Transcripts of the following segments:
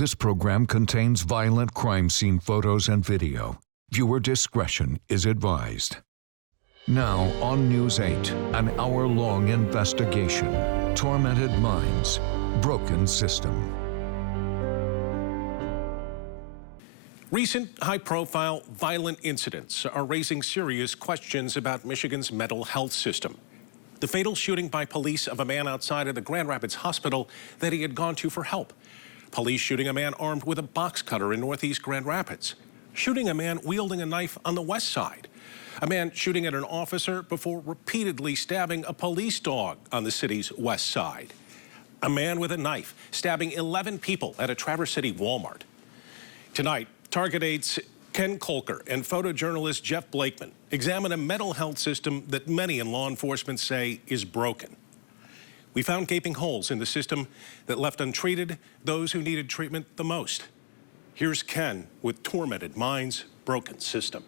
This program contains violent crime scene photos and video. Viewer discretion is advised. Now on News 8, an hour-long investigation. Tormented Minds, Broken System. Recent high-profile violent incidents are raising serious questions about Michigan's mental health system. The fatal shooting by police of a man outside of the Grand Rapids hospital that he had gone to for help. Police shooting a man armed with a box cutter in northeast Grand Rapids. Shooting a man wielding a knife on the west side. A man shooting at an officer before repeatedly stabbing a police dog on the city's west side. A man with a knife stabbing 11 people at a Traverse City Walmart. Tonight, Target 8's Ken Kolker and photojournalist Jeff Blakeman examine a mental health system that many in law enforcement say is broken. We found gaping holes in the system that left untreated those who needed treatment the most. Here's Ken with Tormented Minds, Broken System.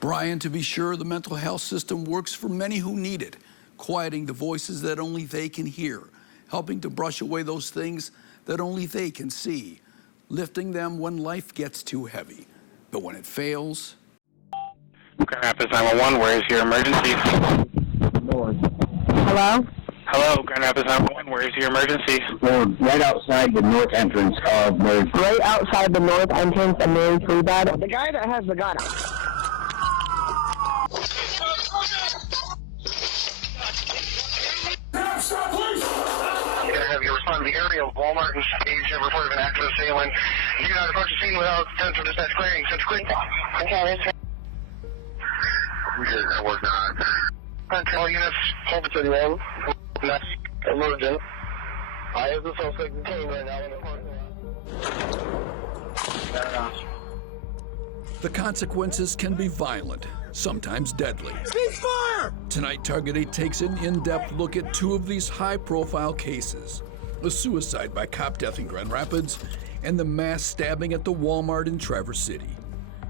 Brian, to be sure, the mental health system works for many who need it, quieting the voices that only they can hear, helping to brush away those things that only they can see, lifting them when life gets too heavy. But when it fails... Grand Rapids 911, where is your emergency? Hello? Hello, Grand Rapids 911, where is your emergency? We're right outside the north entrance of Mary. Right outside the north entrance of Mary Freebad. The guy that has the gun. You're going to have you respond to the area of Walmart and stage a report of an active assailant. You do not approach the scene without central dispatch clearing. Such quick. Okay, That was not. Control units, hold it to the end. Next, emergent. I have the suspect detained right now in the parking lot. The consequences can be violent, sometimes deadly. Ceasefire! Tonight, Target 8 takes an in-depth look at two of these high-profile cases. A suicide by cop death in Grand Rapids and the mass stabbing at the Walmart in Traverse City.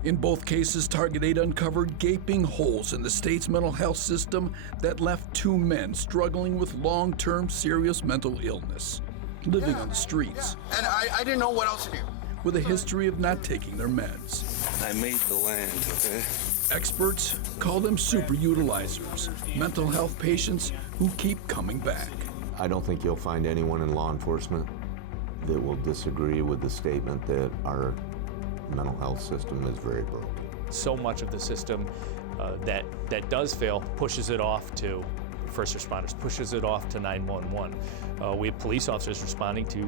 In both cases, Target 8 uncovered gaping holes in the state's mental health system that left two men struggling with long-term serious mental illness, living on the streets. And I didn't know what else to do. With a history of not taking their meds. I made the land, okay? Experts call them superutilizers, mental health patients who keep coming back. I don't think you'll find anyone in law enforcement that will disagree with the statement that our mental health system is very broken. So much of the system that does fail pushes it off to first responders, pushes it off to 911. We have police officers responding to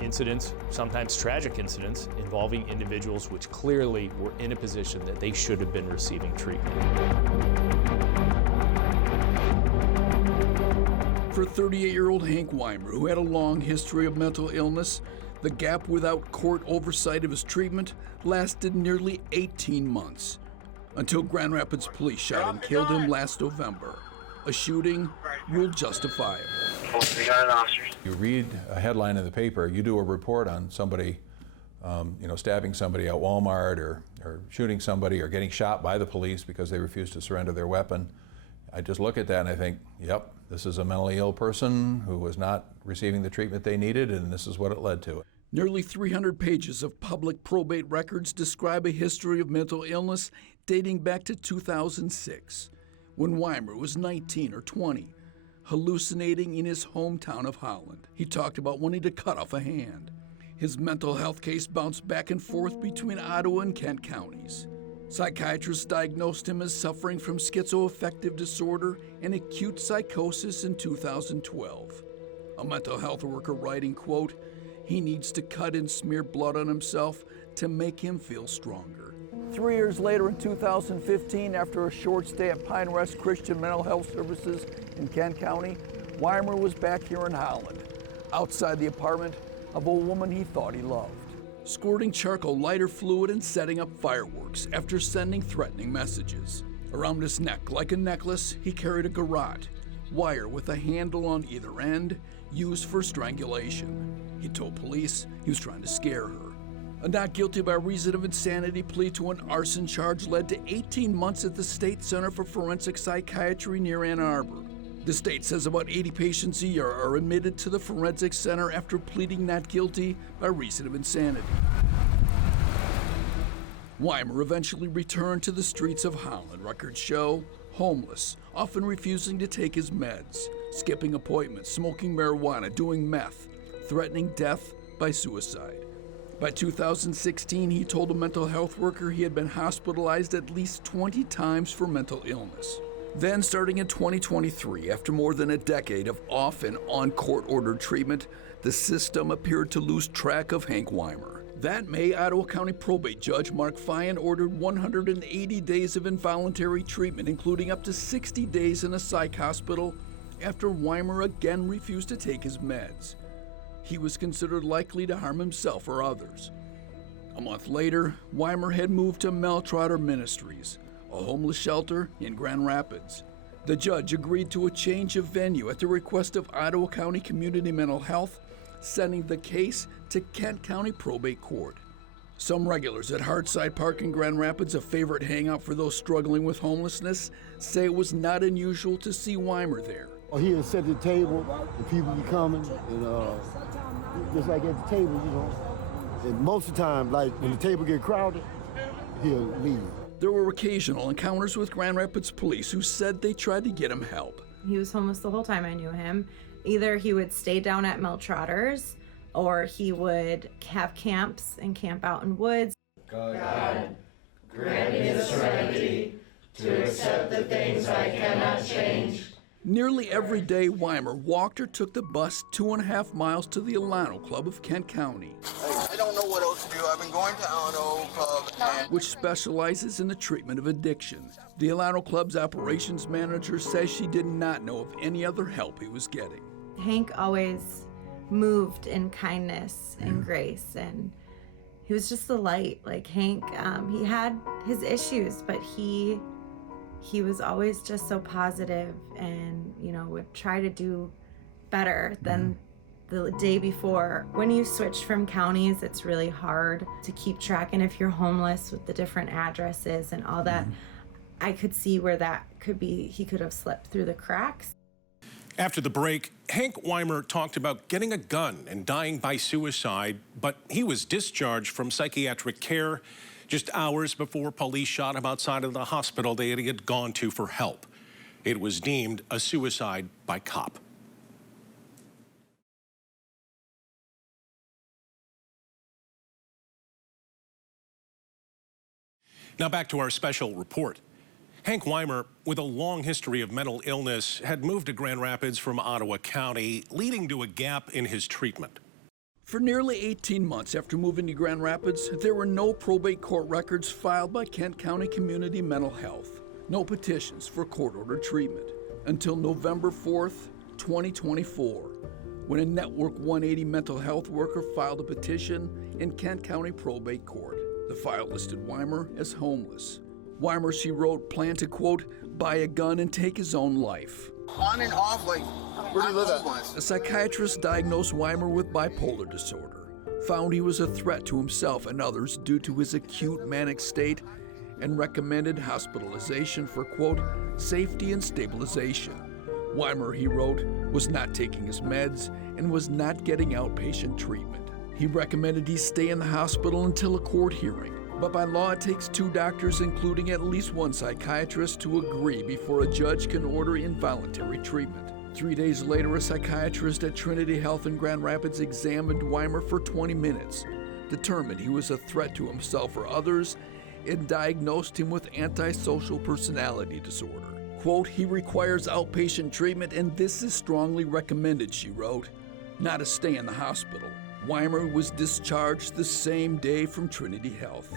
incidents, sometimes tragic incidents, involving individuals which clearly were in a position that they should have been receiving treatment. For 38-year-old Hank Weimer, who had a long history of mental illness, the gap without court oversight of his treatment lasted nearly 18 months, until Grand Rapids police shot and killed him last November. A shooting ruled justifiable. You read a headline in the paper, you do a report on somebody, stabbing somebody at Walmart or shooting somebody or getting shot by the police because they refuse to surrender their weapon. I just look at that and I think, yep, this is a mentally ill person who was not receiving the treatment they needed, and this is what it led to. Nearly 300 pages of public probate records describe a history of mental illness dating back to 2006, when Weimer was 19 or 20, hallucinating in his hometown of Holland. He talked about wanting to cut off a hand. His mental health case bounced back and forth between Ottawa and Kent counties. Psychiatrists diagnosed him as suffering from schizoaffective disorder and acute psychosis in 2012. A mental health worker writing, quote, "He needs to cut and smear blood on himself to make him feel stronger." 3 years later, in 2015, after a short stay at Pine Rest Christian Mental Health Services in Kent County, Weimer was back here in Holland, outside the apartment of a woman he thought he loved, squirting charcoal lighter fluid and setting up fireworks after sending threatening messages. Around his neck, like a necklace, he carried a garrote, wire with a handle on either end, used for strangulation. He told police he was trying to scare her. A not guilty by reason of insanity plea to an arson charge led to 18 months at the State Center for Forensic Psychiatry near Ann Arbor. The state says about 80 patients a year are admitted to the forensic center after pleading not guilty by reason of insanity. Weimer eventually returned to the streets of Holland. Records show homeless, often refusing to take his meds, skipping appointments, smoking marijuana, doing meth, threatening death by suicide. By 2016, he told a mental health worker he had been hospitalized at least 20 times for mental illness. Then, starting in 2023, after more than a decade of off and on court-ordered treatment, the system appeared to lose track of Hank Weimer. That May, Ottawa County Probate Judge Mark Fyan ordered 180 days of involuntary treatment, including up to 60 days in a psych hospital, after Weimer again refused to take his meds. He was considered likely to harm himself or others. A month later, Weimer had moved to Meltrotter Ministries, a homeless shelter in Grand Rapids. The judge agreed to a change of venue at the request of Ottawa County Community Mental Health, sending the case to Kent County Probate Court. Some regulars at Hardside Park in Grand Rapids, a favorite hangout for those struggling with homelessness, say it was not unusual to see Weimer there. He would set the table, and people be coming, and just like at the table, you know. And most of the time, like when the table get crowded, he'll leave. There were occasional encounters with Grand Rapids police who said they tried to get him help. He was homeless the whole time I knew him. Either he would stay down at Meltrotters, or he would have camps and camp out in woods. God, grant me the serenity to accept the things I cannot change. Nearly every day, Weimer walked or took the bus 2.5 miles to the Alano Club of Kent County. I don't know what else to do. I've been going to Alano Club, which specializes in the treatment of addiction. The Alano Club's operations manager says she did not know of any other help he was getting. Hank always moved in kindness and grace, and he was just the light. Like Hank, he had his issues, but he was always just so positive and, you know, would try to do better than the day before. When you switch from counties, it's really hard to keep track. And if you're homeless with the different addresses and all that, I could see where that could be, he could have slipped through the cracks. After the break, Hank Weimer talked about getting a gun and dying by suicide, but he was discharged from psychiatric care just hours before police shot him outside of the hospital that he had gone to for help. It was deemed a suicide by cop. Now back to our special report. Hank Weimer, with a long history of mental illness, had moved to Grand Rapids from Ottawa County, leading to a gap in his treatment. For nearly 18 months after moving to Grand Rapids, there were no probate court records filed by Kent County Community Mental Health, no petitions for court-ordered treatment, until November 4th, 2024, when a Network 180 mental health worker filed a petition in Kent County Probate Court. The file listed Weimer as homeless. Weimer, she wrote, planned to, quote, buy a gun and take his own life. On and off, like, where do you live at? A psychiatrist diagnosed Weimer with bipolar disorder, found he was a threat to himself and others due to his acute manic state, and recommended hospitalization for, quote, safety and stabilization. Weimer, he wrote, was not taking his meds and was not getting outpatient treatment. He recommended he stay in the hospital until a court hearing. But by law, it takes 2 doctors, including at least 1 psychiatrist, to agree before a judge can order involuntary treatment. 3 days later, a psychiatrist at Trinity Health in Grand Rapids examined Weimer for 20 minutes, determined he was a threat to himself or others, and diagnosed him with antisocial personality disorder. Quote, he requires outpatient treatment, and this is strongly recommended, she wrote, not a stay in the hospital. Weimer was discharged the same day from Trinity Health.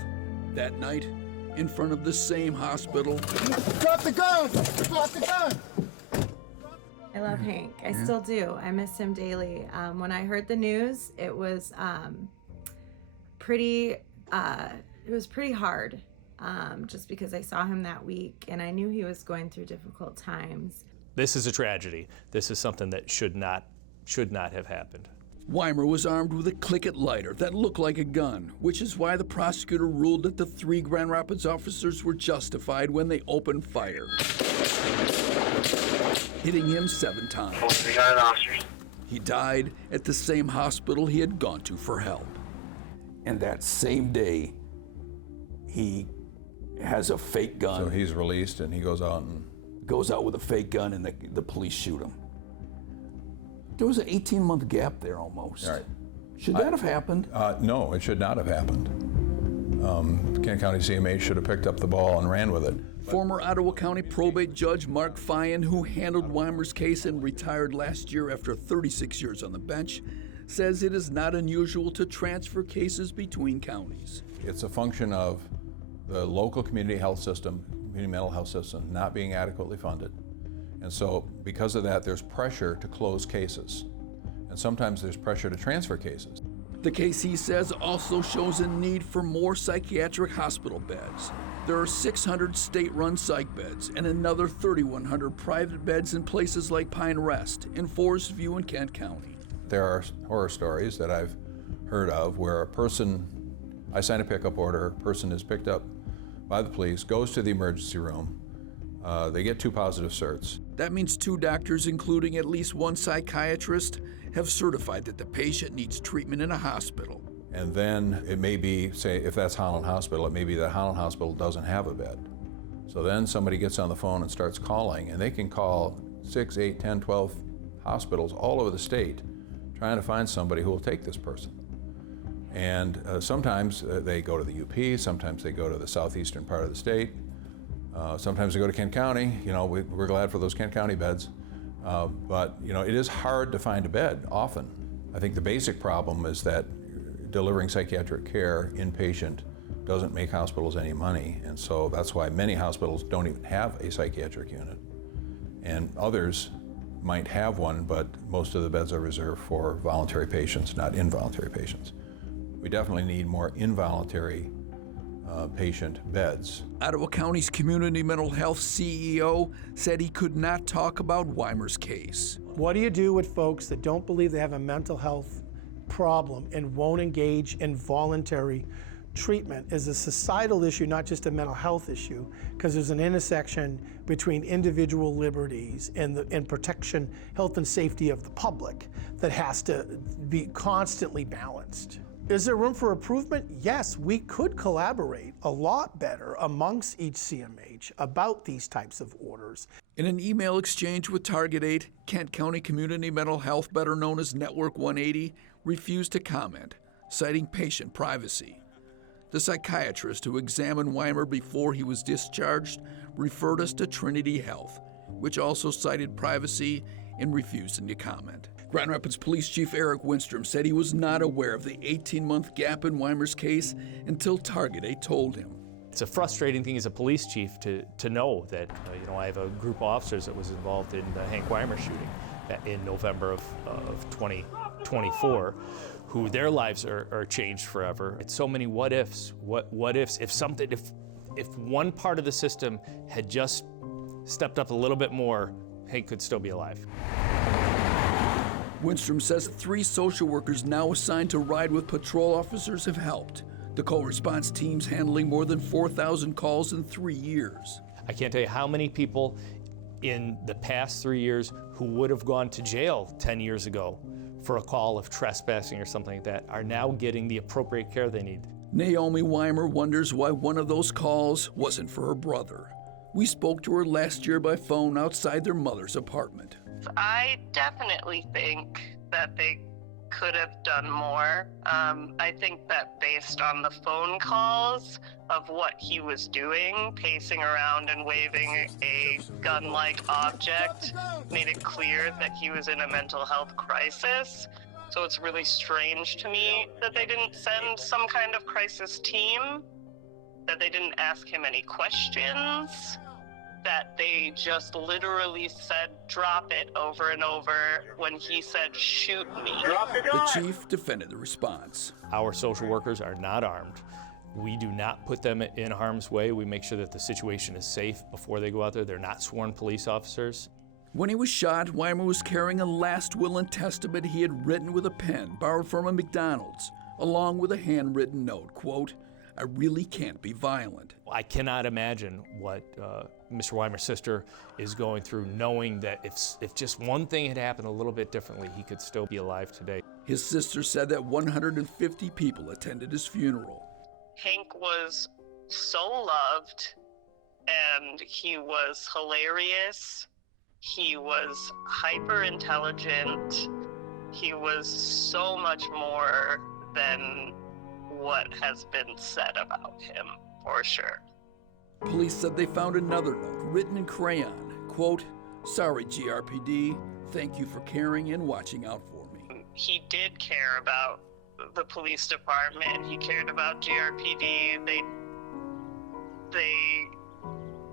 That night, in front of the same hospital. Drop the gun! Drop the gun! I love Hank. I still do. I miss him daily. When I heard the news, it was pretty hard, just because I saw him that week and I knew he was going through difficult times. This is a tragedy. This is something that should not have happened. Weimer was armed with a click-it lighter that looked like a gun, which is why the prosecutor ruled that the 3 Grand Rapids officers were justified when they opened fire. hitting him 7 times. We got officers. He died at the same hospital he had gone to for help. And that same day, he has a fake gun. So he's released and he goes out with a fake gun, and the police shoot him. There was an 18-month gap there almost. All right. Should that have happened? No, it should not have happened. Kent County CMA should have picked up the ball and ran with it. Former Ottawa County probate judge Mark Fyan, who handled Weimer's case and retired last year after 36 years on the bench, says it is not unusual to transfer cases between counties. It's a function of the local community health system, community mental health system, not being adequately funded. And so because of that, there's pressure to close cases. And sometimes there's pressure to transfer cases. The case, he says, also shows a need for more psychiatric hospital beds. There are 600 state-run psych beds and another 3,100 private beds in places like Pine Rest, in Forest View, and Kent County. There are horror stories that I've heard of where I sign a pickup order, a person is picked up by the police, goes to the emergency room, they get 2 positive certs. That means 2 doctors, including at least 1 psychiatrist, have certified that the patient needs treatment in a hospital. And then it may be, say, if that's Holland Hospital, it may be that Holland Hospital doesn't have a bed. So then somebody gets on the phone and starts calling, and they can call 6, 8, 10, 12 hospitals all over the state trying to find somebody who will take this person. And sometimes they go to the UP, sometimes they go to the southeastern part of the state, sometimes they go to Kent County. You know, we're glad for those Kent County beds. But you know, it is hard to find a bed often. I think the basic problem is that delivering psychiatric care inpatient doesn't make hospitals any money, and so that's why many hospitals don't even have a psychiatric unit. And others might have one, but most of the beds are reserved for voluntary patients, not involuntary patients. We definitely need more involuntary patient beds. Ottawa County's community mental health CEO said he could not talk about Weimer's case. What do you do with folks that don't believe they have a mental health problem and won't engage in voluntary treatment? Is a societal issue, not just a mental health issue, because there's an intersection between individual liberties and protection, health and safety of the public that has to be constantly balanced. Is there room for improvement? Yes, we could collaborate a lot better amongst each CMH about these types of orders. In an email exchange with Target 8, Kent County Community Mental Health, better known as Network 180, refused to comment, citing patient privacy. The psychiatrist who examined Weimer before he was discharged referred us to Trinity Health, which also cited privacy and refused to comment. Grand Rapids Police Chief Eric Winstrom said he was not aware of the 18-month gap in Weimer's case until Target 8 told him. It's a frustrating thing as a police chief to know that, I have a group of officers that was involved in the Hank Weimer shooting in November of 2024, who their lives are changed forever. It's so many what ifs. What ifs? If one part of the system had just stepped up a little bit more, Hank could still be alive. Winstrom says 3 social workers now assigned to ride with patrol officers have helped. The co-response team's handling more than 4,000 calls in 3 years. I can't tell you how many people in the past 3 years who would have gone to jail 10 years ago for a call of trespassing or something like that are now getting the appropriate care they need. Naomi Weimer wonders why one of those calls wasn't for her brother. We spoke to her last year by phone outside their mother's apartment. I definitely think that they could have done more. I think that based on the phone calls of what he was doing, pacing around and waving a gun-like object, made it clear that he was in a mental health crisis. So it's really strange to me that they didn't send some kind of crisis team, that they didn't ask him any questions, that they just literally said, drop it, over and over when he said, shoot me. The chief defended the response. Our social workers are not armed. We do not put them in harm's way. We make sure that the situation is safe before they go out there. They're not sworn police officers. When he was shot, Weimer was carrying a last will and testament he had written with a pen borrowed from a McDonald's, along with a handwritten note, quote, I really can't be violent. I cannot imagine what Mr. Weimer's sister is going through, knowing that if just one thing had happened a little bit differently, he could still be alive today. His sister said that 150 people attended his funeral. Hank was so loved, and he was hilarious. He was hyper intelligent. He was so much more than what has been said about him, for sure. Police said they found another note written in crayon, quote, "Sorry, GRPD, thank you for caring and watching out for me." He did care about the police department. He cared about GRPD.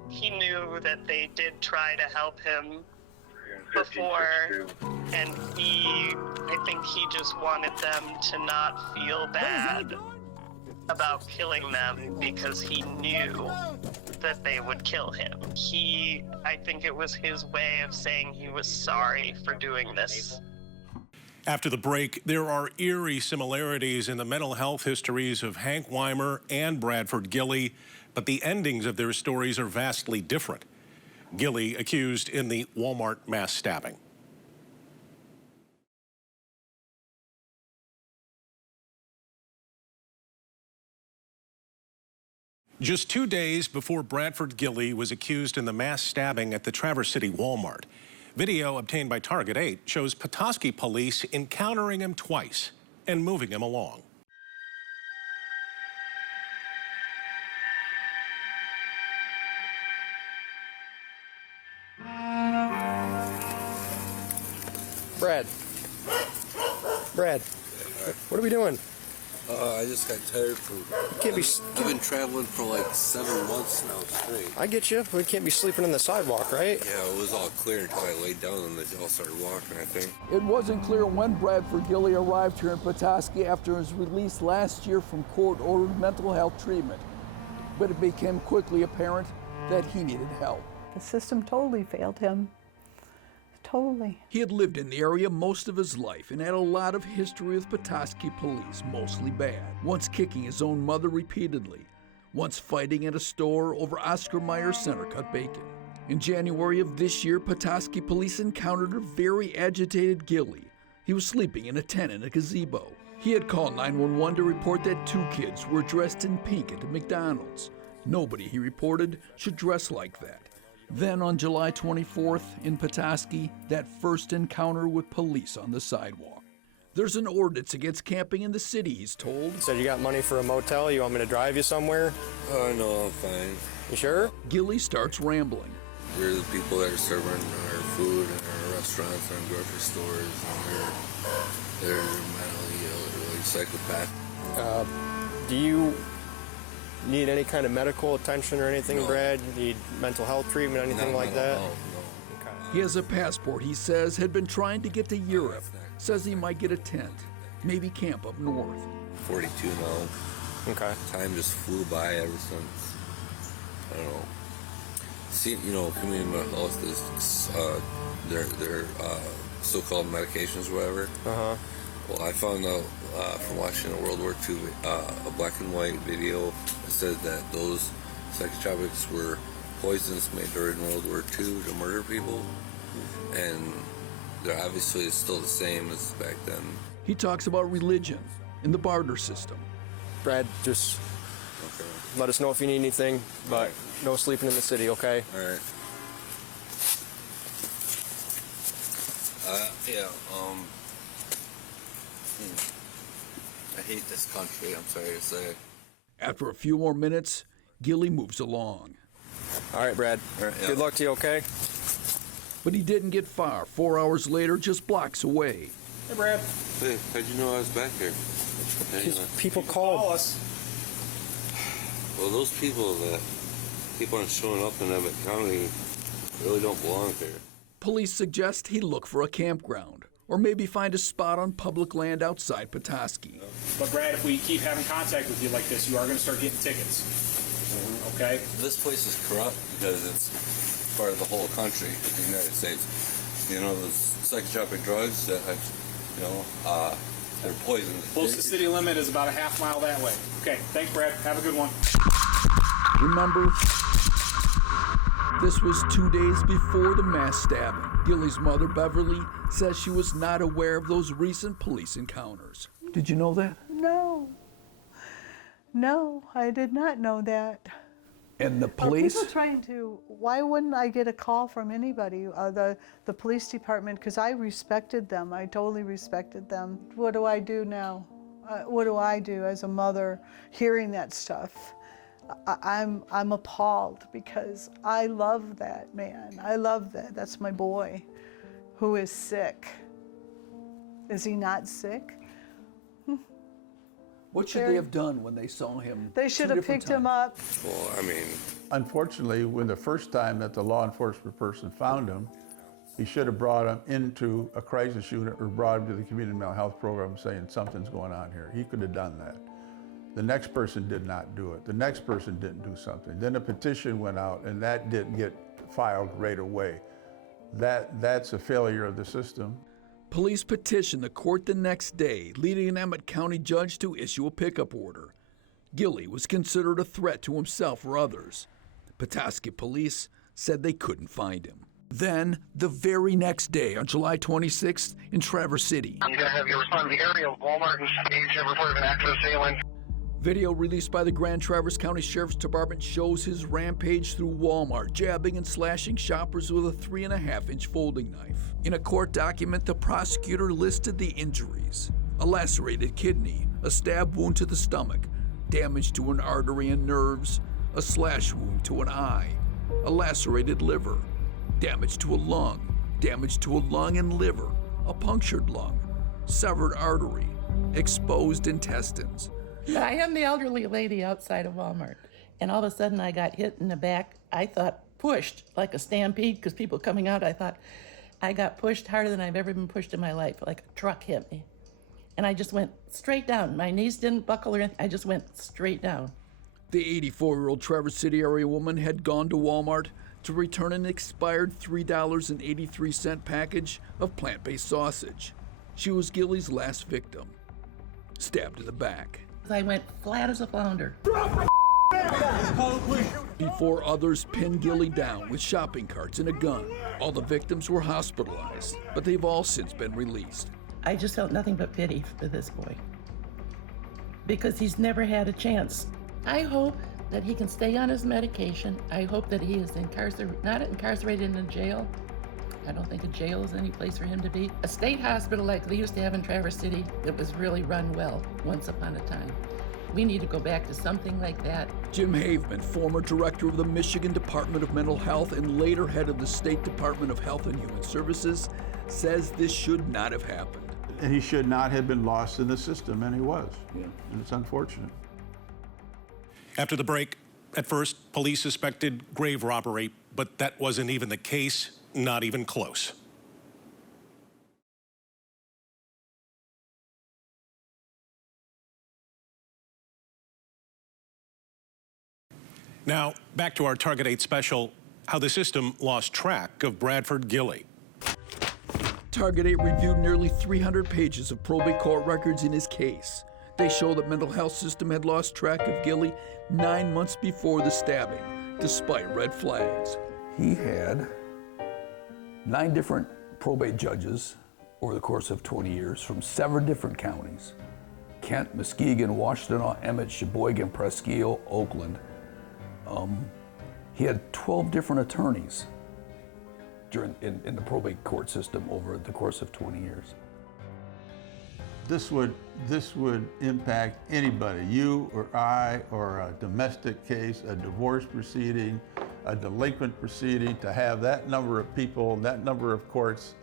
He knew that they did try to help him before, and I think he just wanted them to not feel bad about killing them because he knew that they would kill him. I think it was his way of saying he was sorry for doing this. After the break, there are eerie similarities in the mental health histories of Hank Weimer and Bradford Gilly, but the endings of their stories are vastly different. Gilly accused in the Walmart mass stabbing. Just 2 days before Bradford Gilly was accused in the mass stabbing at the Traverse City Walmart, video obtained by Target 8 shows Petoskey police encountering him twice and moving him along. Brad, what are we doing? I just got tired from... I've been traveling for like 7 months now straight. I get you. We can't be sleeping on the sidewalk, right? Yeah, it was all clear until I laid down and they all started walking, I think. It wasn't clear when Bradford Gilly arrived here in Petoskey after his release last year from court-ordered mental health treatment, but it became quickly apparent that he needed help. The system totally failed him. Totally. He had lived in the area most of his life and had a lot of history with Petoskey police, mostly bad. Once kicking his own mother repeatedly, once fighting at a store over Oscar Mayer center-cut bacon. In January of this year, Petoskey police encountered a very agitated Gilly. He was sleeping in a tent in a gazebo. He had called 911 to report that 2 kids were dressed in pink at a McDonald's. Nobody, he reported, should dress like that. Then on July 24th in Petoskey, that first encounter with police on the sidewalk. There's an ordinance against camping in the city, he's told. Said you got money for a motel? You want me to drive you somewhere? Oh, no, I'm fine. You sure? Gilly starts rambling. We're the people that are serving our food in our restaurants and grocery stores, and they're mentally ill, really psychopath. Do you need any kind of medical attention or anything, No. Brad? Need mental health treatment, anything like that? No. He has a passport, he says, had been trying to get to Europe. Says he might get a tent, maybe camp up north. 42 now. Okay. Time just flew by ever since. I don't know. See, community mental health is their so-called medications or whatever. Uh-huh. Well, I found out from watching a World War II a black and white video that said that those psychotropics were poisons made during World War II to murder people, and they're obviously still the same as back then. He talks about religion and the barter system. Brad, just let us know if you need anything, but no sleeping in the city, okay? All right. I hate this country, I'm sorry to say. After a few more minutes, Gilly moves along. All right, Brad. All right, yeah. Good luck to you, okay? But he didn't get far. 4 hours later, just blocks away. Hey, Brad. Hey, how'd you know I was back here? People call us. Well, those people that keep on showing up in Abbott County really don't belong here. Police suggest he look for a campground, or maybe find a spot on public land outside Petoskey. But Brad, if we keep having contact with you like this, you are going to start getting tickets. Okay? This place is corrupt because it's part of the whole country, the United States. Those psychotropic drugs that They're poisoned. Closest city limit is about a half mile that way. Okay, thanks, Brad. Have a good one. Remember, this was 2 days before the mass stabbing. Gilly's mother, Beverly, says she was not aware of those recent police encounters. Did you know that? No, I did not know that. And the Are police? people trying to, why wouldn't I get a call from anybody, the police department, because I respected them, I totally respected them. What do I do now? What do I do as a mother hearing that stuff? I'm appalled because I love that man. I love that. That's my boy who is sick. Is he not sick? What should they have done when they saw him? They should have picked him up. Well, I mean, unfortunately, when the first time that the law enforcement person found him, he should have brought him into a crisis unit or brought him to the community mental health program saying something's going on here. He could have done that. The next person did not do it. The next person didn't do something. Then a petition went out and that didn't get filed right away. That's a failure of the system. Police petitioned the court the next day, leading an Emmett County judge to issue a pickup order. Gilly was considered a threat to himself or others. Petoskey police said they couldn't find him. Then, the very next day, on July 26th, in Traverse City. I'm going to have you respond to the area of Walmart and stage a report of an active assailant. Video released by the Grand Traverse County Sheriff's Department shows his rampage through Walmart, jabbing and slashing shoppers with a 3.5-inch folding knife. In a court document, the prosecutor listed the injuries: a lacerated kidney, a stab wound to the stomach, damage to an artery and nerves, a slash wound to an eye, a lacerated liver, damage to a lung and liver, a punctured lung, severed artery, exposed intestines. I am the elderly lady outside of Walmart, and all of a sudden I got hit in the back. I thought pushed like a stampede because people coming out. I thought I got pushed harder than I've ever been pushed in my life, like a truck hit me. And I just went straight down. My knees didn't buckle or anything. I just went straight down. The 84-year-old Traverse City area woman had gone to Walmart to return an expired $3.83 package of plant-based sausage. She was Gilly's last victim, stabbed in the back. I went flat as a flounder. Before others pinned Gilly down with shopping carts and a gun. All the victims were hospitalized, but they've all since been released. I just felt nothing but pity for this boy because he's never had a chance. I hope that he can stay on his medication. I hope that he is not incarcerated in a jail. I don't think a jail is any place for him to be. A state hospital like they used to have in Traverse City that was really run well once upon a time. We need to go back to something like that. Jim Haveman, former director of the Michigan Department of Mental Health and later head of the State Department of Health and Human Services, says this should not have happened. And he should not have been lost in the system, and he was. Yeah. And it's unfortunate. After the break, at first, police suspected grave robbery, but that wasn't even the case, not even close. Now, back to our Target 8 special, how the system lost track of Bradford Gilly. Target 8 reviewed nearly 300 pages of probate court records in his case. They show that mental health system had lost track of Gilly 9 months before the stabbing, despite red flags. He had 9 different probate judges over the course of 20 years from 7 different counties: Kent, Muskegon, Washtenaw, Emmett, Sheboygan, Presque, Oakland. He had 12 different attorneys in the probate court system over the course of 20 years. This would impact anybody, you or I, or a domestic case, a divorce proceeding, a delinquent proceeding. To have that number of people, that number of courts,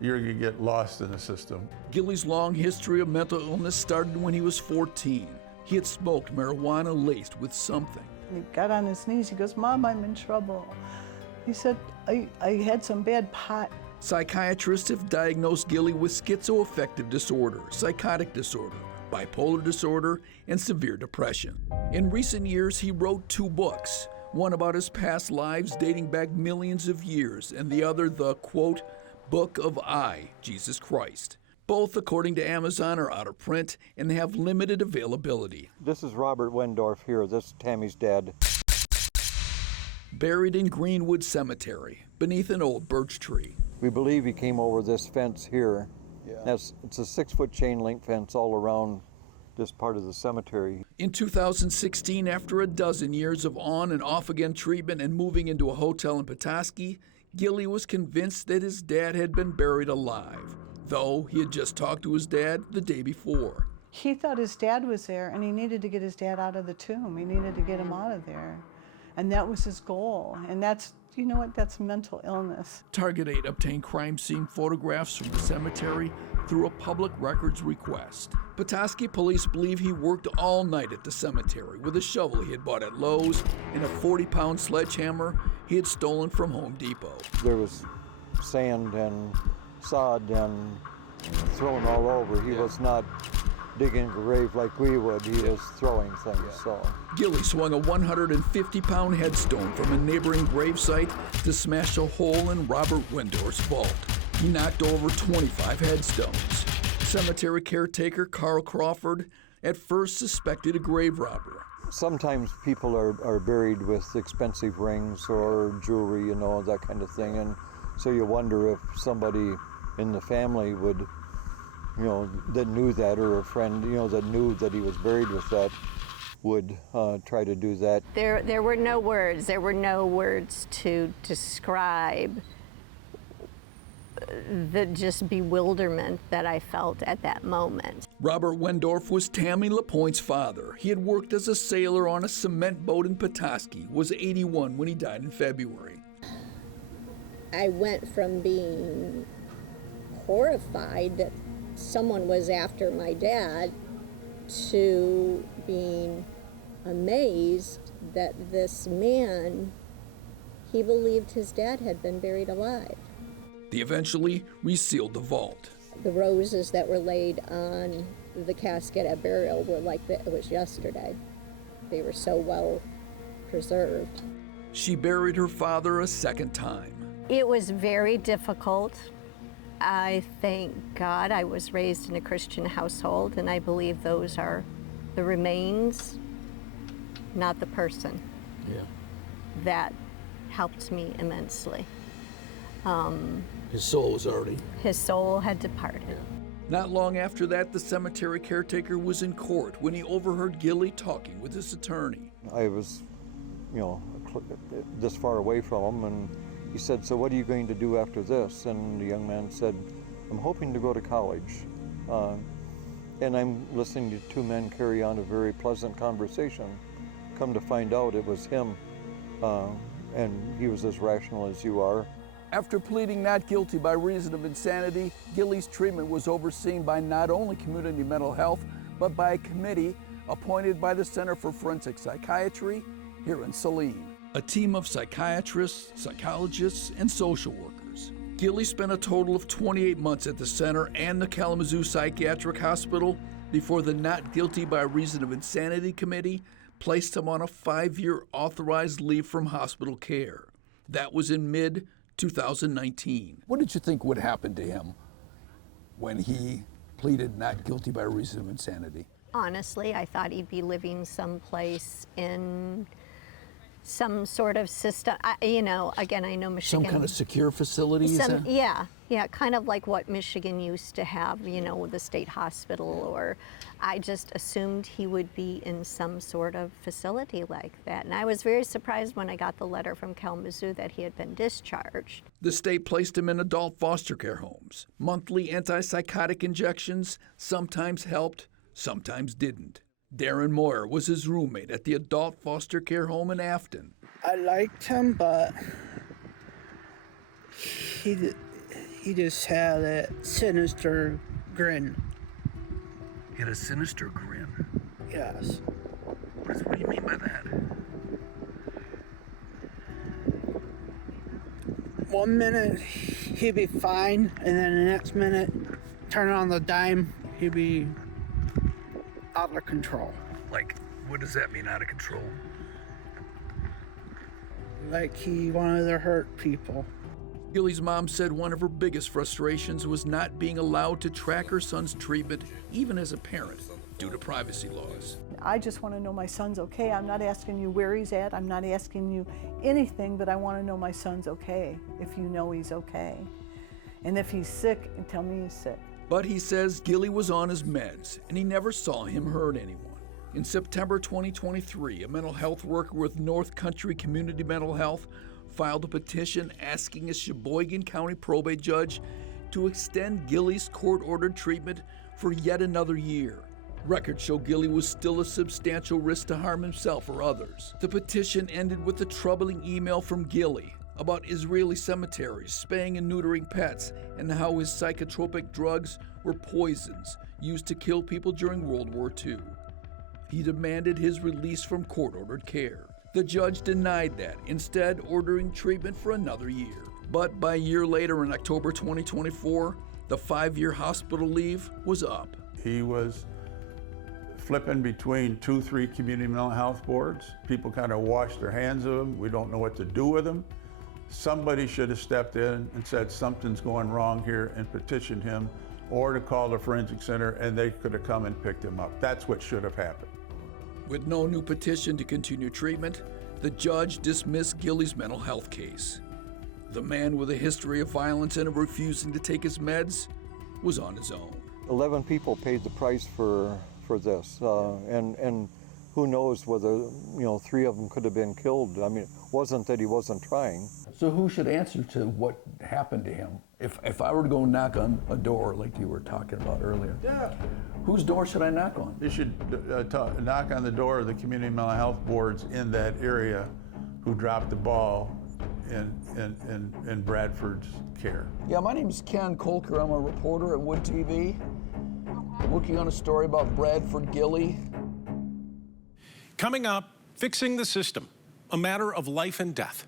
you're gonna get lost in the system. Gilly's long history of mental illness started when he was 14. He had smoked marijuana laced with something. He got on his knees, he goes, "Mom, I'm in trouble." He said, I had some bad pot. Psychiatrists have diagnosed Gilly with schizoaffective disorder, psychotic disorder, bipolar disorder, and severe depression. In recent years, he wrote 2 books, one about his past lives dating back millions of years, and the other the, quote, Book of I, Jesus Christ. Both, according to Amazon, are out of print and have limited availability. This is Robert Wendorf here. This is Tammy's dad. Buried in Greenwood Cemetery, beneath an old birch tree. We believe he came over this fence here. Yeah. It's a 6-foot chain link fence all around this part of the cemetery. In 2016, after a dozen years of on and off again treatment and moving into a hotel in Petoskey, Gilly was convinced that his dad had been buried alive, though he had just talked to his dad the day before. He thought his dad was there, and he needed to get his dad out of the tomb. He needed to get him out of there. And that was his goal. And that's, you know what, that's mental illness. Target 8 obtained crime scene photographs from the cemetery through a public records request. Petoskey police believe he worked all night at the cemetery with a shovel he had bought at Lowe's and a 40-pound sledgehammer he had stolen from Home Depot. There was sand and sod and thrown all over. He was not digging a grave like we would. He was throwing things. So Gilly swung a 150-pound headstone from a neighboring gravesite to smash a hole in Robert Wendorf's vault. He knocked over 25 headstones. Cemetery caretaker Carl Crawford at first suspected a grave robber. Sometimes people are buried with expensive rings or jewelry, you know, that kind of thing. And so you wonder if somebody in the family would, you know, that knew that, or a friend, you know, that knew that he was buried with that, would try to do that. There were no words. There were no words to describe the just bewilderment that I felt at that moment. Robert Wendorf was Tammy LaPointe's father. He had worked as a sailor on a cement boat in Petoskey, was 81 when he died in February. I went from being horrified that someone was after my dad to being amazed that this man, he believed his dad had been buried alive. They eventually resealed the vault. The roses that were laid on the casket at burial were like it was yesterday. They were so well preserved. She buried her father a second time. It was very difficult. I thank God I was raised in a Christian household, and I believe those are the remains, not the person. Yeah. That helped me immensely. His soul was already... His soul had departed. Not long after that, the cemetery caretaker was in court when he overheard Gilly talking with his attorney. I was, you know, this far away from him, and he said, "So what are you going to do after this?" And the young man said, "I'm hoping to go to college." And I'm listening to two men carry on a very pleasant conversation. Come to find out it was him, and he was as rational as you are. After pleading not guilty by reason of insanity, Gilly's treatment was overseen by not only community mental health, but by a committee appointed by the Center for Forensic Psychiatry here in Saline. A team of psychiatrists, psychologists, and social workers. Gilly spent a total of 28 months at the center and the Kalamazoo Psychiatric Hospital before the Not Guilty by Reason of Insanity Committee placed him on a 5-year authorized leave from hospital care. That was in mid-2019. What did you think would happen to him when he pleaded not guilty by reason of insanity? Honestly, I thought he'd be living someplace in some sort of system. Again, I know Michigan. Some kind of secure facility? Yeah, kind of like what Michigan used to have, with the state hospital, or I just assumed he would be in some sort of facility like that. And I was very surprised when I got the letter from Kalamazoo that he had been discharged. The state placed him in adult foster care homes. Monthly antipsychotic injections sometimes helped, sometimes didn't. Darren Moyer was his roommate at the adult foster care home in Afton. I liked him, but he just had a sinister grin. He had a sinister grin? Yes. What do you mean by that? One minute he'd be fine, and then the next minute, turn on the dime, he'd be out of control. Like, what does that mean, out of control? Like he wanted to hurt people. Gilly's mom said one of her biggest frustrations was not being allowed to track her son's treatment, even as a parent, due to privacy laws. I just want to know my son's okay. I'm not asking you where he's at. I'm not asking you anything, but I want to know my son's okay, if you know he's okay. And if he's sick, tell me he's sick. But he says Gilly was on his meds, and he never saw him hurt anyone. In September 2023, a mental health worker with North Country Community Mental Health filed a petition asking a Sheboygan County probate judge to extend Gilly's court-ordered treatment for yet another year. Records show Gilly was still a substantial risk to harm himself or others. The petition ended with a troubling email from Gilly about Israeli cemeteries, spaying and neutering pets, and how his psychotropic drugs were poisons used to kill people during World War II. He demanded his release from court-ordered care. The judge denied that, instead ordering treatment for another year. But by a year later, in October 2024, the 5-year hospital leave was up. He was flipping between 2-3 community mental health boards. People kind of washed their hands of him. We don't know what to do with him. Somebody should have stepped in and said something's going wrong here and petitioned him, or to call the forensic center and they could have come and picked him up. That's what should have happened. With no new petition to continue treatment, the judge dismissed Gilly's mental health case. The man with a history of violence and of refusing to take his meds was on his own. 11 people paid the price for this, and who knows whether 3 of them could have been killed. I mean, it wasn't that he wasn't trying. So who should answer to what happened to him? If I were to go knock on a door like you were talking about earlier, whose door should I knock on? You should knock on the door of the community mental health boards in that area who dropped the ball in Bradford's care. Yeah, my name is Ken Kolker. I'm a reporter at Wood TV. Working on a story about Bradford Gilly. Coming up, fixing the system, a matter of life and death.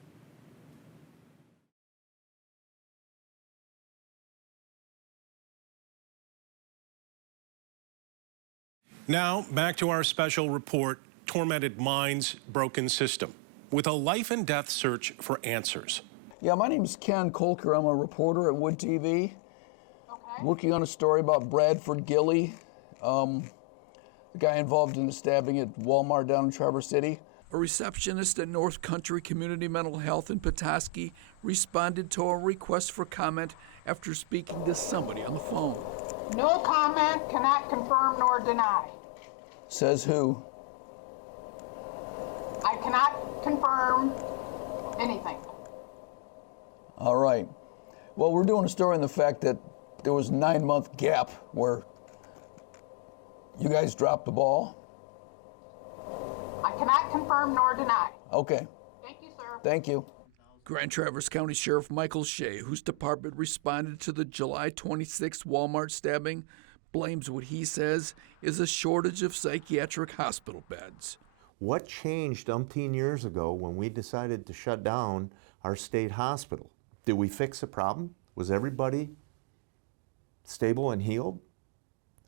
Now, back to our special report, Tormented Minds, Broken System, with a life and death search for answers. Yeah, my name is Ken Kolker. I'm a reporter at Wood TV. Working on a story about Bradford Gilly, the guy involved in the stabbing at Walmart down in Traverse City. A receptionist at North Country Community Mental Health in Petoskey responded to a request for comment after speaking to somebody on the phone. No comment, cannot confirm nor deny. Says who? I cannot confirm anything. All right. Well, we're doing a story on the fact that there was a 9-month gap where you guys dropped the ball. I cannot confirm nor deny. Okay. Thank you, sir. Thank you. Grand Traverse County Sheriff Michael Shea, whose department responded to the July 26 Walmart stabbing, blames what he says is a shortage of psychiatric hospital beds. What changed umpteen years ago when we decided to shut down our state hospital? Did we fix the problem? Was everybody stable and healed?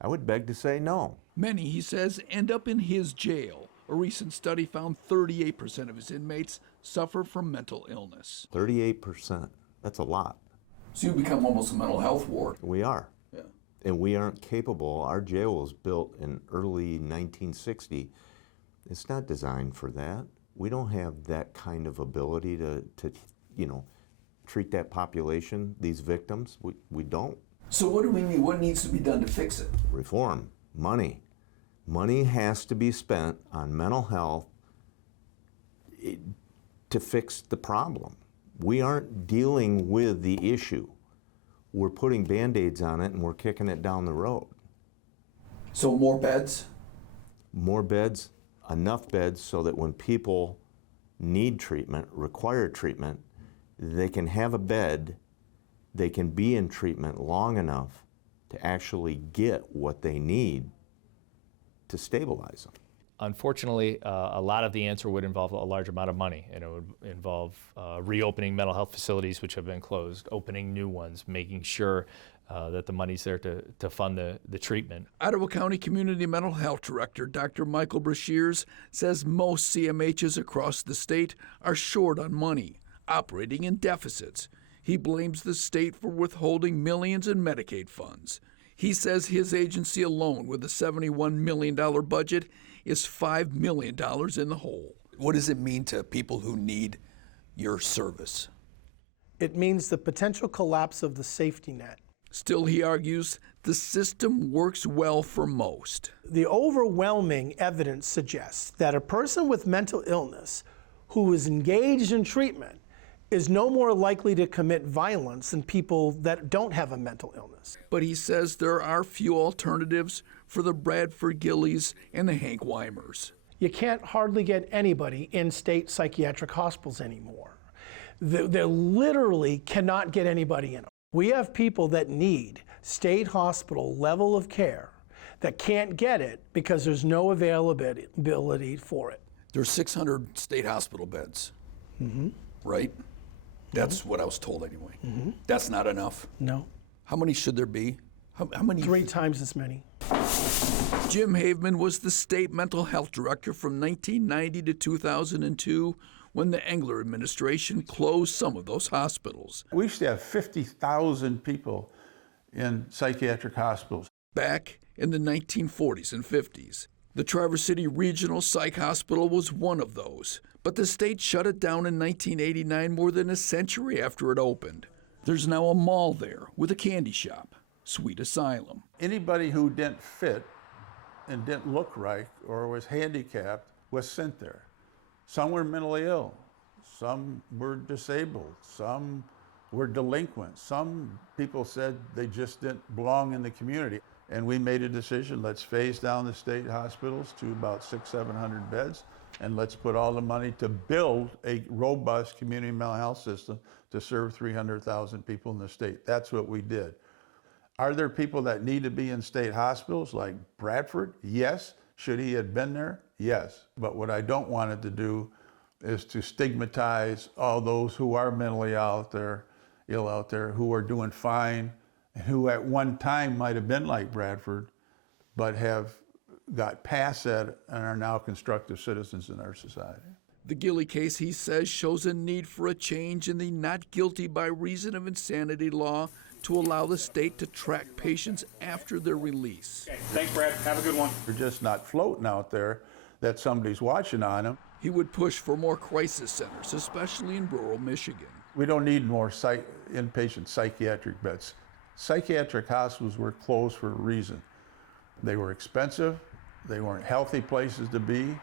I would beg to say no. Many, he says, end up in his jail. A recent study found 38% of his inmates suffer from mental illness. 38%. That's a lot. So you become almost a mental health ward. We are. Yeah. And we aren't capable. Our jail was built in early 1960. It's not designed for that. We don't have that kind of ability to treat that population, these victims. We don't. So what do we need? What needs to be done to fix it? Reform. Money. Money has to be spent on mental health to fix the problem. We aren't dealing with the issue. We're putting Band-Aids on it and we're kicking it down the road. So more beds? More beds, enough beds so that when people need treatment, require treatment, they can have a bed, they can be in treatment long enough to actually get what they need to stabilize them. Unfortunately, a lot of the answer would involve a large amount of money, and it would involve reopening mental health facilities which have been closed, opening new ones, making sure that the money's there to fund the treatment. Ottawa County Community Mental Health Director Dr. Michael Brashears says most CMHs across the state are short on money, operating in deficits. He blames the state for withholding millions in Medicaid funds. He says his agency alone, with a $71 million budget, is $5 million in the hole. What does it mean to people who need your service? It means the potential collapse of the safety net. Still, he argues, the system works well for most. The overwhelming evidence suggests that a person with mental illness who is engaged in treatment is no more likely to commit violence than people that don't have a mental illness. But he says there are few alternatives for the Bradford Gillies and the Hank Weimers. You can't hardly get anybody in state psychiatric hospitals anymore. They literally cannot get anybody in them. We have people that need state hospital level of care that can't get it because there's no availability for it. There's 600 state hospital beds, right? That's what I was told anyway. That's not enough? No. How many should there be? How many? 3 times as many. Jim Haveman was the state mental health director from 1990 to 2002 when the Engler administration closed some of those hospitals. We used to have 50,000 people in psychiatric hospitals. Back in the 1940s and 50s, the Traverse City Regional Psych Hospital was one of those, but the state shut it down in 1989, more than a century after it opened. There's now a mall there with a candy shop, Sweet Asylum. Anybody who didn't fit and didn't look right or was handicapped was sent there. Some were mentally ill, some were disabled, some were delinquent. Some people said they just didn't belong in the community. And we made a decision, let's phase down the state hospitals to about 600-700 beds, and let's put all the money to build a robust community mental health system to serve 300,000 people in the state. That's what we did. Are there people that need to be in state hospitals like Bradford? Yes. Should he have been there? Yes. But what I don't want it to do is to stigmatize all those who are mentally ill out there, who are doing fine, and who at one time might have been like Bradford, but have got past that and are now constructive citizens in our society. The Gilly case, he says, shows a need for a change in the not guilty by reason of insanity law to allow the state to track patients after their release. Okay. Thanks, Brad. Have a good one. They're just not floating out there that somebody's watching on them. He would push for more crisis centers, especially in rural Michigan. We don't need more inpatient psychiatric beds. Psychiatric hospitals were closed for a reason. They were expensive, they weren't healthy places to be,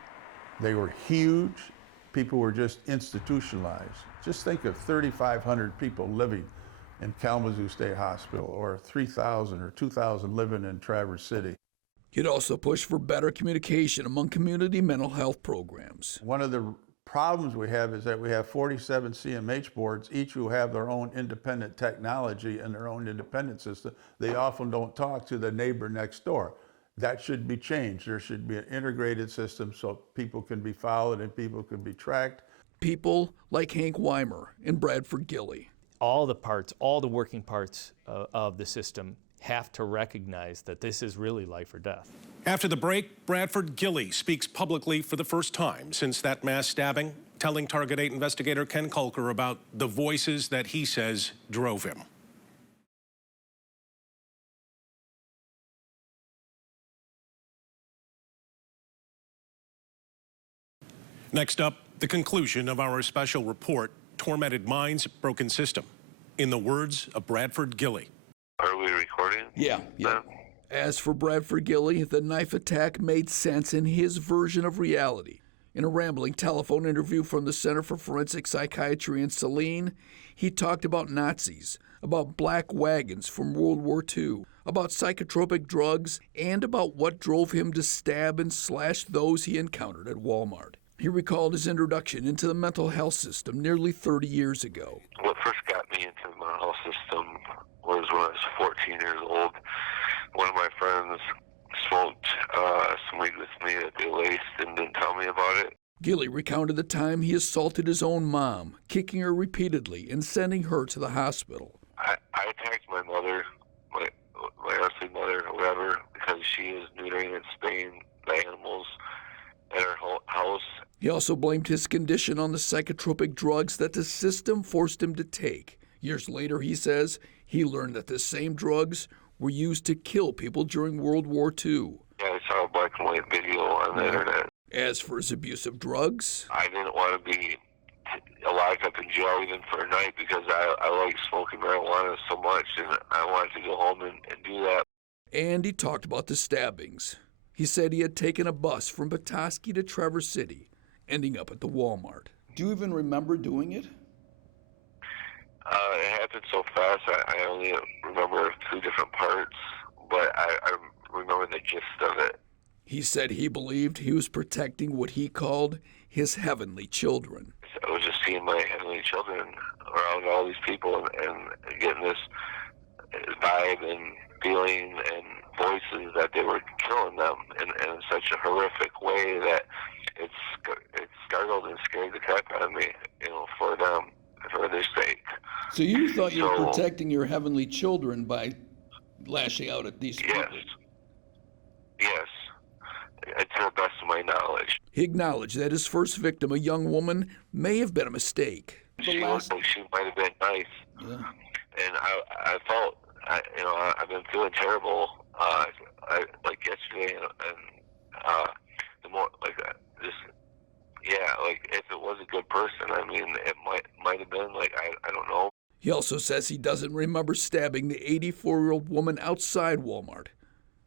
they were huge, people were just institutionalized. Just think of 3,500 people living in Kalamazoo State Hospital, or 3,000 or 2,000 living in Traverse City. He'd also push for better communication among community mental health programs. One of the problems we have is that we have 47 CMH boards, each who have their own independent technology and their own independent system. They often don't talk to the neighbor next door. That should be changed. There should be an integrated system so people can be followed and people can be tracked. People like Hank Weimer and Bradford Gilly. All the parts, all the working parts of the system have to recognize that this is really life or death. After the break, Bradford Gilly speaks publicly for the first time since that mass stabbing, telling Target 8 investigator Ken Kulker about the voices that he says drove him. Next up, the conclusion of our special report, Tormented Minds, Broken System. In the words of Bradford Gilly. Are we recording? Yeah. As for Bradford Gilly, the knife attack made sense in his version of reality. In a rambling telephone interview from the Center for Forensic Psychiatry in Saline, he talked about Nazis, about black wagons from World War II, about psychotropic drugs, and about what drove him to stab and slash those he encountered at Walmart. He recalled his introduction into the mental health system nearly 30 years ago. What first got me into the mental health system was when I was 14 years old. One of my friends smoked some weed with me that they laced and didn't tell me about it. Gilly recounted the time he assaulted his own mom, kicking her repeatedly and sending her to the hospital. I attacked my mother, my earthly mother, or whatever, because she is neutering and spaying the animals at her house. He also blamed his condition on the psychotropic drugs that the system forced him to take, Years later, he says, he learned that the same drugs were used to kill people during World War II. Yeah, I saw a black and white video on the internet. As for his abuse of drugs, I didn't want to be locked up in jail even for a night because I like smoking marijuana so much, and I wanted to go home and do that. and he talked about the stabbings. He said he had taken a bus from Petoskey to Traverse City, ending up at the Walmart. Do you even remember doing it? It happened so fast, I only remember 2 different parts, but I remember the gist of it. He said he believed he was protecting what he called his heavenly children. I was just seeing my heavenly children around all these people and getting this vibe and feeling and voices that they were killing them in such a horrific way that it startled and scared the crap out of me, for them, for their sake. So you thought you were protecting your heavenly children by lashing out at these people? Yes. To the best of my knowledge. He acknowledged that his first victim, a young woman, may have been a mistake. She looked like she might have been nice. Yeah. And I felt, I've been feeling terrible, like yesterday, and the more, like, like, if it was a good person, I mean, it might have been, like, I don't know. He also says he doesn't remember stabbing the 84-year-old woman outside Walmart,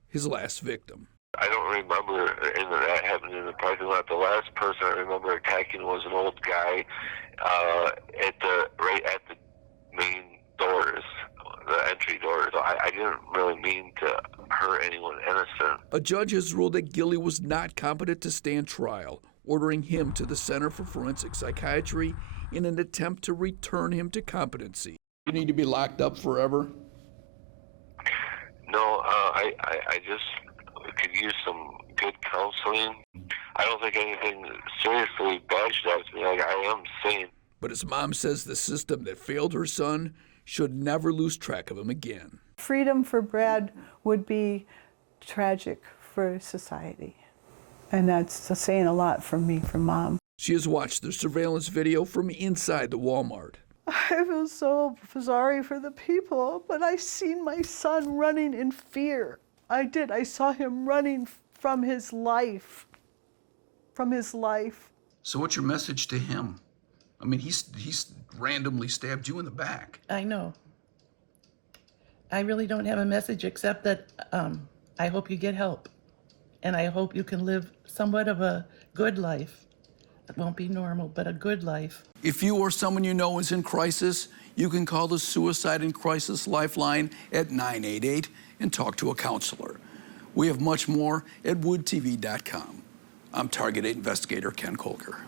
his last victim. I don't remember that happening in the parking lot. The last person I remember attacking was an old guy right at the main doors, the entry doors. I didn't really mean to hurt anyone innocent. A judge has ruled that Gilly was not competent to stand trial, ordering him to the Center for Forensic Psychiatry in an attempt to return him to competency. You need to be locked up forever? No, I just could use some good counseling. I don't think anything seriously bad should happen to me. Like, I am sane. But his mom says the system that failed her son should never lose track of him again. Freedom for Brad would be tragic for society. And that's saying a lot from me, from Mom. She has watched the surveillance video from inside the Walmart. I feel so sorry for the people, but I seen my son running in fear. I did. I saw him running from his life. From his life. So what's your message to him? I mean, he's randomly stabbed you in the back. I know. I really don't have a message except that I hope you get help. And I hope you can live somewhat of a good life. It won't be normal, but a good life. If you or someone you know is in crisis, you can call the Suicide and Crisis Lifeline at 988 and talk to a counselor. We have much more at woodtv.com. I'm Target 8 investigator Ken Kolker.